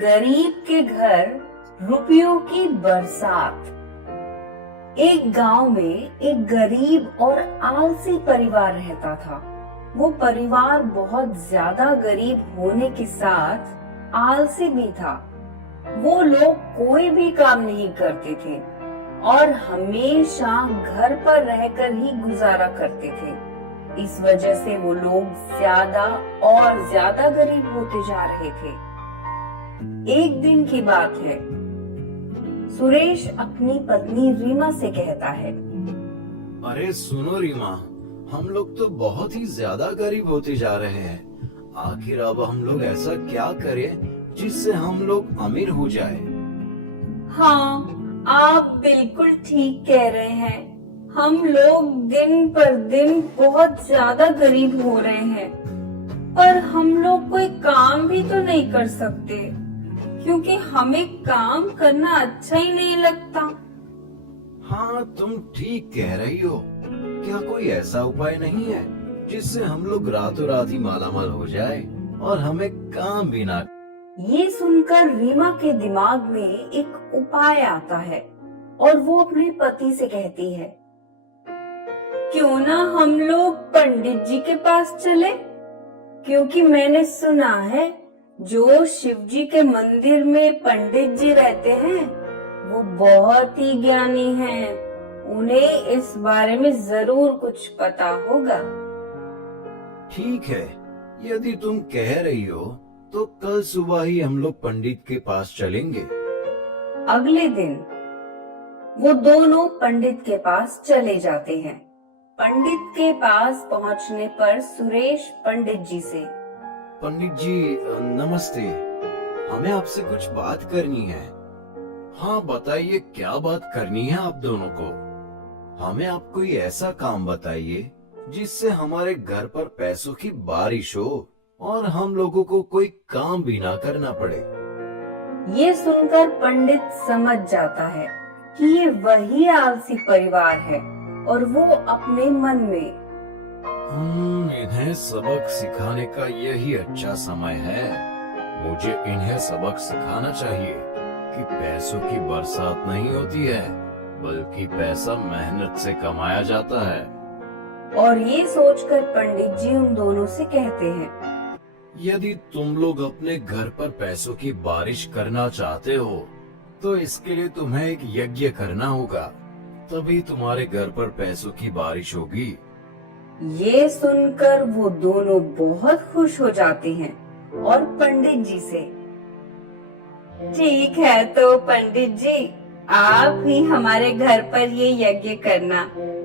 गरीब के घर रुपयों की बरसात। एक गांव में एक गरीब और आलसी परिवार रहता था। वो परिवार बहुत ज्यादा गरीब होने के साथ आलसी भी था। वो लोग कोई भी काम नहीं करते थे और हमेशा घर पर रहकर ही गुजारा करते थे। इस वजह से वो लोग ज्यादा और ज्यादा गरीब होते जा रहे थे। एक दिन की बात है, सुरेश अपनी पत्नी रीमा से कहता है, अरे सुनो रीमा, हम लोग तो बहुत ही ज्यादा गरीब होते जा रहे हैं। आखिर अब हम लोग ऐसा क्या करें जिससे हम लोग अमीर हो जाए? हाँ, आप बिल्कुल ठीक कह रहे हैं। हम लोग दिन पर दिन बहुत ज्यादा गरीब हो रहे हैं, पर हम लोग कोई काम भी तो नहीं कर सकते क्योंकि हमें काम करना अच्छा ही नहीं लगता। हाँ, तुम ठीक कह रही हो। क्या कोई ऐसा उपाय नहीं है जिससे हम लोग रातों रात ही मालामाल हो जाए और हमें काम भी ना? ये सुनकर रीमा के दिमाग में एक उपाय आता है और वो अपने पति से कहती है, क्यों ना हम लोग पंडित जी के पास चले, क्योंकि मैंने सुना है जो शिव जी के मंदिर में पंडित जी रहते हैं वो बहुत ही ज्ञानी हैं। उन्हें इस बारे में जरूर कुछ पता होगा। ठीक है, यदि तुम कह रही हो तो कल सुबह ही हम लोग पंडित के पास चलेंगे। अगले दिन वो दोनों पंडित के पास चले जाते हैं। पंडित के पास पहुंचने पर सुरेश पंडित जी से, पंडित जी नमस्ते, हमें आपसे कुछ बात करनी है। हाँ बताइए, क्या बात करनी है आप दोनों को? हमें आप कोई ऐसा काम बताइए जिससे हमारे घर पर पैसों की बारिश हो और हम लोगों को कोई काम भी ना करना पड़े। ये सुनकर पंडित समझ जाता है कि ये वही आलसी परिवार है और वो अपने मन में, इन्हें सबक सिखाने का यही अच्छा समय है। मुझे इन्हें सबक सिखाना चाहिए कि पैसों की बरसात नहीं होती है, बल्कि पैसा मेहनत से कमाया जाता है। और ये सोचकर पंडित जी उन दोनों से कहते हैं, यदि तुम लोग अपने घर पर पैसों की बारिश करना चाहते हो तो इसके लिए तुम्हें एक यज्ञ करना होगा, तभी तुम्हारे घर पर पैसों की बारिश होगी। ये सुनकर वो दोनों बहुत खुश हो जाते हैं और पंडित जी से, ठीक है तो पंडित जी आप ही हमारे घर पर ये यज्ञ करना,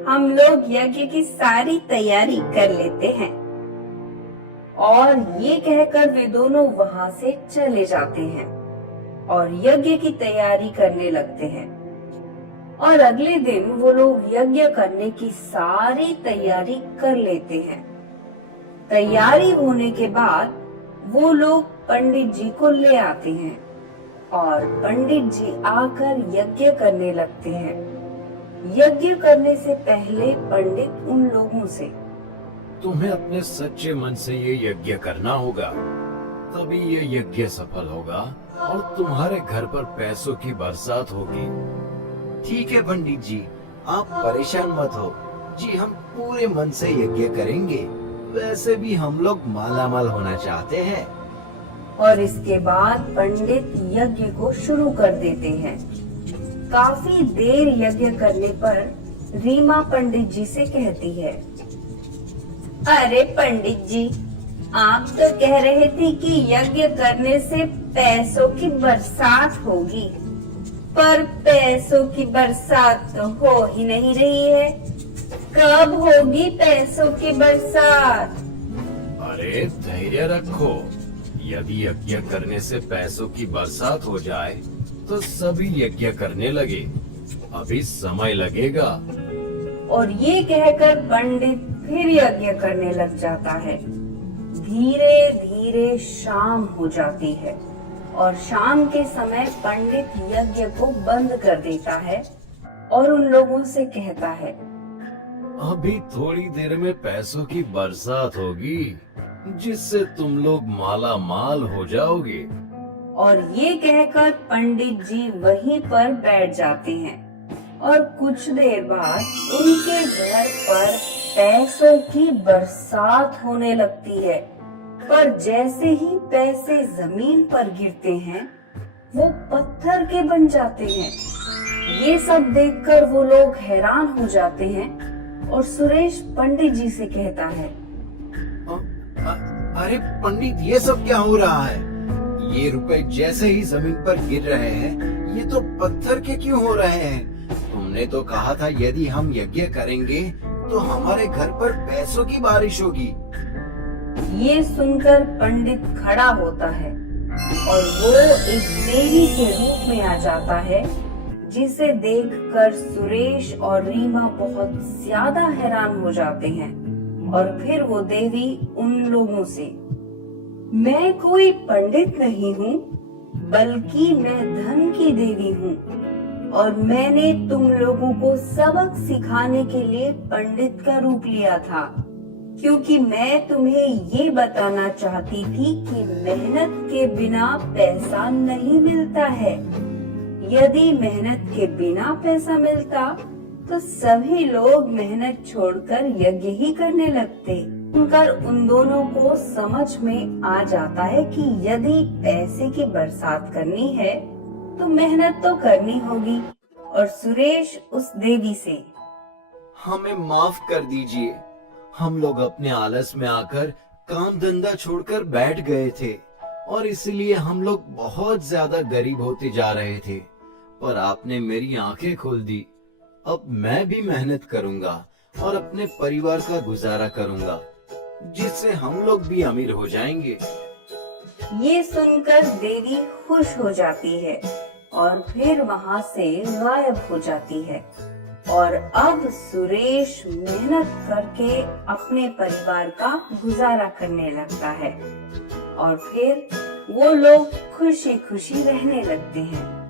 हम लोग यज्ञ की सारी तैयारी कर लेते हैं। और ये कहकर वे दोनों वहां से चले जाते हैं और यज्ञ की तैयारी करने लगते हैं। और अगले दिन वो लोग यज्ञ करने की सारी तैयारी कर लेते हैं। तैयारी होने के बाद वो लोग पंडित जी को ले आते हैं और पंडित जी आकर यज्ञ करने लगते हैं। यज्ञ करने से पहले पंडित उन लोगों से, तुम्हें अपने सच्चे मन से ये यज्ञ करना होगा, तभी ये यज्ञ सफल होगा और तुम्हारे घर पर पैसों की बरसात होगी। ठीक है पंडित जी, आप परेशान मत हो जी, हम पूरे मन से यज्ञ करेंगे। वैसे भी हम लोग मालामाल होना चाहते हैं। और इसके बाद पंडित यज्ञ को शुरू कर देते हैं। काफी देर यज्ञ करने पर रीमा पंडित जी से कहती है, अरे पंडित जी, आप तो कह रहे थे कि यज्ञ करने से पैसों की बरसात होगी, पर पैसों की बरसात तो हो ही नहीं रही है। कब होगी पैसों की बरसात? अरे धैर्य रखो, यदि यज्ञ करने से पैसों की बरसात हो जाए तो सभी यज्ञ करने लगे, अभी समय लगेगा। और ये कहकर पंडित फिर यज्ञ करने लग जाता है। धीरे धीरे शाम हो जाती है और शाम के समय पंडित यज्ञ को बंद कर देता है और उन लोगों से कहता है, अभी थोड़ी देर में पैसों की बरसात होगी जिससे तुम लोग माला माल हो जाओगे। और ये कहकर पंडित जी वहीं पर बैठ जाते हैं और कुछ देर बाद उनके घर पर पैसों की बरसात होने लगती है। पर जैसे ही पैसे जमीन पर गिरते हैं वो पत्थर के बन जाते हैं। ये सब देखकर वो लोग हैरान हो जाते हैं और सुरेश पंडित जी से कहता है, अरे पंडित, ये सब क्या हो रहा है? ये रुपए जैसे ही जमीन पर गिर रहे हैं, ये तो पत्थर के क्यों हो रहे हैं? तुमने तो कहा था यदि हम यज्ञ करेंगे तो हमारे घर पर पैसों की बारिश होगी। ये सुनकर पंडित खड़ा होता है और वो एक देवी के रूप में आ जाता है, जिसे देखकर सुरेश और रीमा बहुत ज्यादा हैरान हो जाते हैं। और फिर वो देवी उन लोगों से, मैं कोई पंडित नहीं हूँ, बल्कि मैं धन की देवी हूँ और मैंने तुम लोगों को सबक सिखाने के लिए पंडित का रूप लिया था, क्योंकि मैं तुम्हें ये बताना चाहती थी कि मेहनत के बिना पैसा नहीं मिलता है। यदि मेहनत के बिना पैसा मिलता तो सभी लोग मेहनत छोड़कर यज्ञ ही करने लगते। सुनकर उन दोनों को समझ में आ जाता है कि यदि पैसे की बरसात करनी है तो मेहनत तो करनी होगी। और सुरेश उस देवी से, हमें माफ कर दीजिए, हम लोग अपने आलस में आकर काम धंधा छोड़कर बैठ गए थे और इसलिए हम लोग बहुत ज्यादा गरीब होते जा रहे थे, पर आपने मेरी आंखें खोल दी। अब मैं भी मेहनत करूंगा और अपने परिवार का गुजारा करूंगा, जिससे हम लोग भी अमीर हो जाएंगे। ये सुनकर देवी खुश हो जाती है और फिर वहाँ से गायब हो जाती है। और अब सुरेश मेहनत करके अपने परिवार का गुजारा करने लगता है और फिर वो लोग खुशी खुशी रहने लगते हैं।